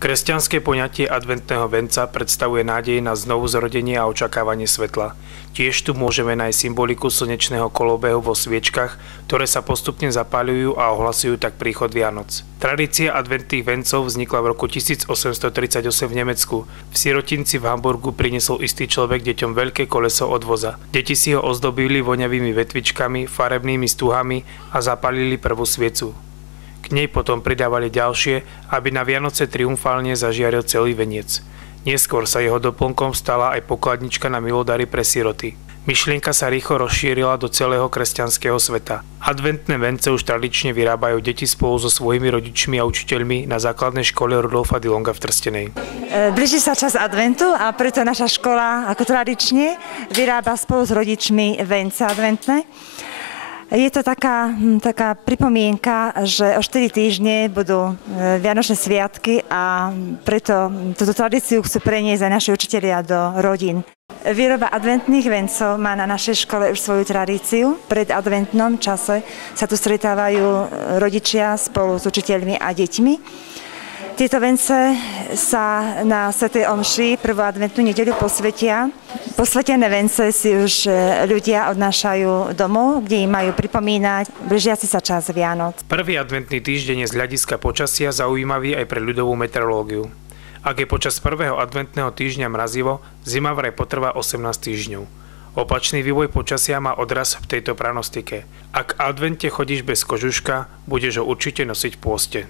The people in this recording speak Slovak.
Kresťanské poňatie adventného venca predstavuje nádej na znovuzrodenie a očakávanie svetla. Tiež tu môžeme nájsť symboliku slnečného kolobehu vo sviečkach, ktoré sa postupne zapáľujú a ohlasujú tak príchod Vianoc. Tradícia adventných vencov vznikla v roku 1838 v Nemecku. V sirotinci v Hamburgu priniesol istý človek deťom veľké koleso od voza. Deti si ho ozdobili voňavými vetvičkami, farebnými stuhami a zapálili prvú sviecu. K nej potom pridávali ďalšie, aby na Vianoce triumfálne zažiaril celý veniec. Neskôr sa jeho doplnkom stala aj pokladnička na milodary pre siroty. Myšlienka sa rýchlo rozšírila do celého kresťanského sveta. Adventné vence už tradične vyrábajú deti spolu so svojimi rodičmi a učiteľmi na základnej škole Rudolfa Dillonga v Trstenej. Blíži sa čas adventu a preto naša škola ako tradične vyrába spolu s rodičmi vence adventné. Je to taká pripomienka, že o 4 týždne budú Vianočné sviatky a preto túto tradíciu chcú preniesť aj naši učitelia do rodín. Výroba adventných vencov má na našej škole už svoju tradíciu. Pred adventnom čase sa tu stretávajú rodičia spolu s učiteľmi a deťmi. Tieto vence sa na svätej omši prvú adventnú nedeľu posvetia. Posvetené vence si už ľudia odnášajú domov, kde im majú pripomínať blížiaci sa čas Vianoc. Prvý adventný týždeň je z hľadiska počasia zaujímavý aj pre ľudovú meteorológiu. Ak je počas prvého adventného týždňa mrazivo, zima vraj potrvá 18 týždňov. Opačný vývoj počasia má odraz v tejto pranostike. Ak v advente chodíš bez kožuška, budeš ho určite nosiť v pôste.